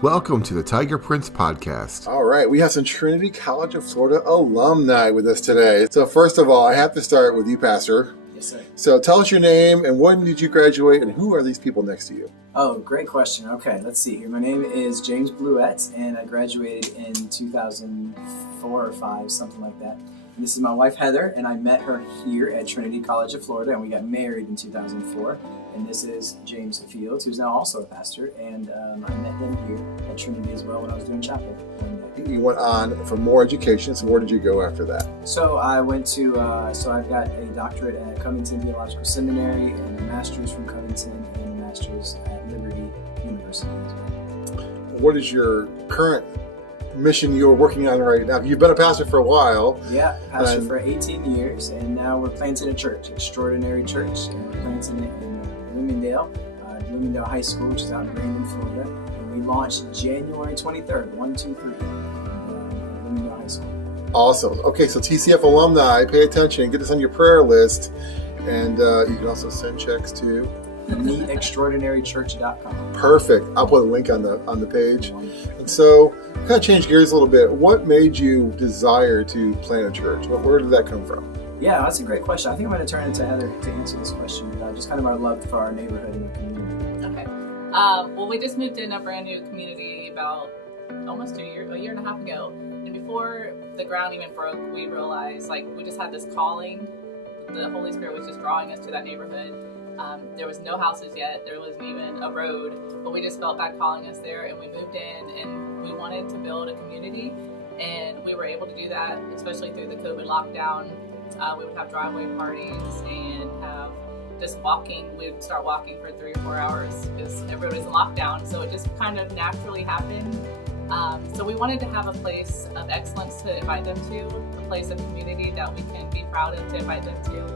Welcome to the Tiger Prince Podcast. All right, we have some Trinity College of Florida alumni with us today. So first of all, I have to start with you, Pastor. Yes, sir. So tell us your name and when did you graduate and who are these people next to you? Oh, great question. Okay, let's see here. My name is James Blewett, and I graduated in 2004 or 5, something like that. And this is my wife, Heather, and I met her here at Trinity College of Florida, and we got married in 2004. And this is James Fields, who's now also a pastor, and I met him here at Trinity as well when I was doing chapel. You went on for more education, so where did you go after that? So I went to, I've got a doctorate at Covington Theological Seminary, and a master's from Covington, and a master's at Liberty University as well. What is your current mission you're working on right now? You've been a pastor for a while. Yeah, pastor for 18 years, and now we're planting a church, Extraordinary Church, and we're planting it in Bloomingdale High School, which is out in Brandon, Florida. And we launched January 23rd, 123, Bloomingdale High School. Awesome. Okay, so TCF Alumni, pay attention, get this on your prayer list, and you can also send checks to meetextraordinarychurch.com. Perfect. I'll put a link on the page. And so, kind of change gears a little bit. What made you desire to plant a church? Where did that come from? Yeah, that's a great question. I think I'm going to turn it to Heather to answer this question. Just kind of our love for our neighborhood and our community. Okay. Well, we just moved in a brand new community about almost a year and a half ago. And before the ground even broke, we realized we just had this calling. The Holy Spirit was just drawing us to that neighborhood. There was no houses yet. There wasn't even a road, but we just felt God calling us there, and we moved in, and we wanted to build a community, and we were able to do that, especially through the COVID lockdown. We would have driveway parties and have just walking. We would start walking for 3 or 4 hours because everybody's in lockdown, so it just kind of naturally happened. So we wanted to have a place of excellence to invite them to, a place of community that we can be proud of to invite them to.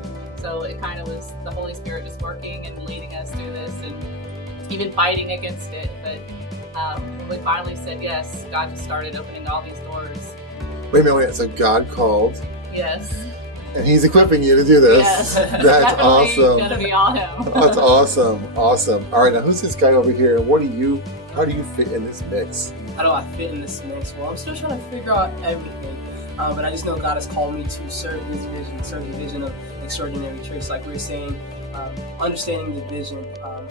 So it kind of was the Holy Spirit just working and leading us through this and even fighting against it. But when we finally said yes, God just started opening all these doors. Wait a minute. So God called. Yes. And He's equipping you to do this. Yes. That's awesome. It's gonna be all Him. That's awesome. Awesome. All right. Now, who's this guy over here? And how do you fit in this mix? How do I fit in this mix? Well, I'm still trying to figure out everything. But I just know God has called me to serve His vision, serve the vision of Extraordinary Church. Like we were saying, understanding the vision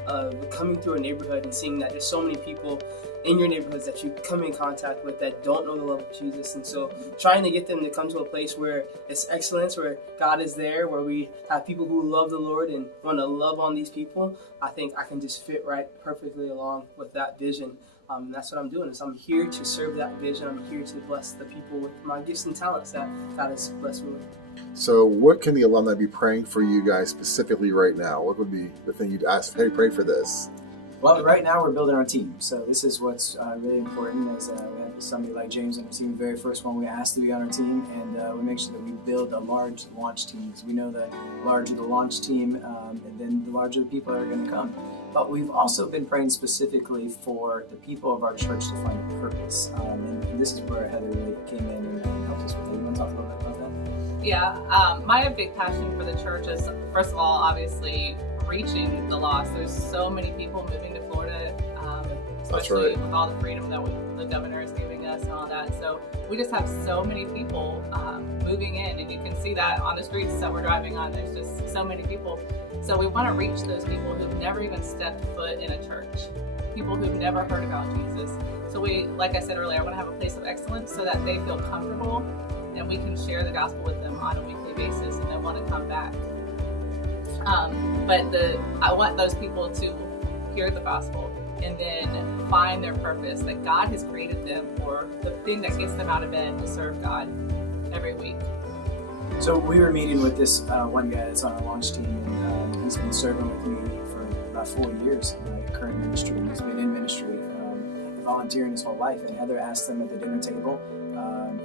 of coming through a neighborhood and seeing that there's so many people in your neighborhoods that you come in contact with that don't know the love of Jesus. And so trying to get them to come to a place where it's excellence, where God is there, where we have people who love the Lord and want to love on these people, I think I can just fit right perfectly along with that vision. That's what I'm doing. Is I'm here to serve that vision. I'm here to bless the people with my gifts and talents that God has blessed me with. So what can the alumni be praying for you guys specifically right now? What would be the thing you'd ask? Hey, pray for this. Well, right now we're building our team. So this is what's really important is we have somebody like James on our team, the very first one we asked to be on our team, and we make sure that we build a large launch team. Because we know that the larger the launch team, and then the larger the people that are going to come. But we've also been praying specifically for the people of our church to find a purpose. And this is where Heather really came in and helped us with it. You want to talk a little bit about that? Yeah. My big passion for the church is, first of all, obviously reaching the lost. There's so many people moving to Florida, especially with all the freedom that the governor is giving us and all that. So we just have so many people moving in, and you can see that on the streets that we're driving on. There's just so many people. So we want to reach those people who've never even stepped foot in a church, people who've never heard about Jesus. So we, like I said earlier, I want to have a place of excellence so that they feel comfortable and we can share the gospel with them on a weekly basis and they want to come back. But I want those people to hear the gospel and then find their purpose, that God has created them for the thing that gets them out of bed to serve God every week. So we were meeting with this one guy that's on our launch team, and he's been serving with me for about 4 years in my current ministry. He's been in ministry, volunteering his whole life. And Heather asked him at the dinner table,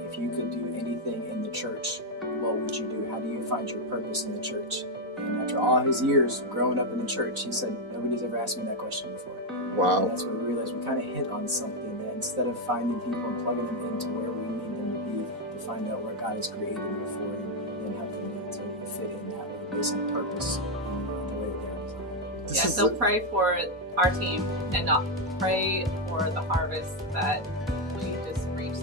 if you could do anything in the church, what would you do? How do you find your purpose in the church? And after all his years growing up in the church, he said, nobody's ever asked me that question before. Wow. And that's when we realized we kind of hit on something, that instead of finding people and plugging them into where we need them to be, to find out where God has created them for and help them to fit in that way, based on purpose and the way that they're designed. So pray for our team and pray for the harvest, that we just reach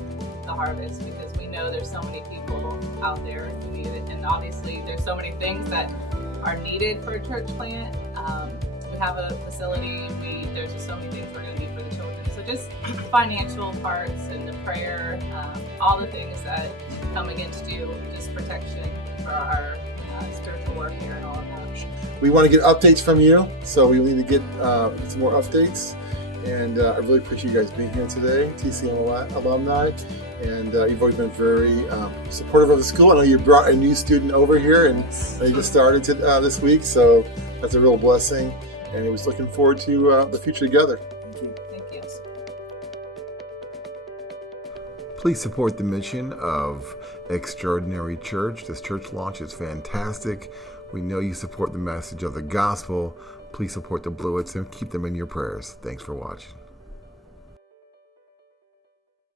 the harvest, because we know there's so many people out there who need it, and obviously there's so many things that are needed for a church plant. We have a facility, there's just so many things we're going to do for the children. So just financial parts and the prayer, all the things that come against you, just protection for our spiritual warfare and all of that. We want to get updates from you, so we need to get some more updates. And I really appreciate you guys being here today, TCF Alumni. And you've always been very supportive of the school. I know you brought a new student over here, and they just started this week, so that's a real blessing. And I was looking forward to the future together. Thank you. Thank you. Please support the mission of Extraordinary Church. This church launch is fantastic. We know you support the message of the gospel. Please support the Blewetts and keep them in your prayers. Thanks for watching.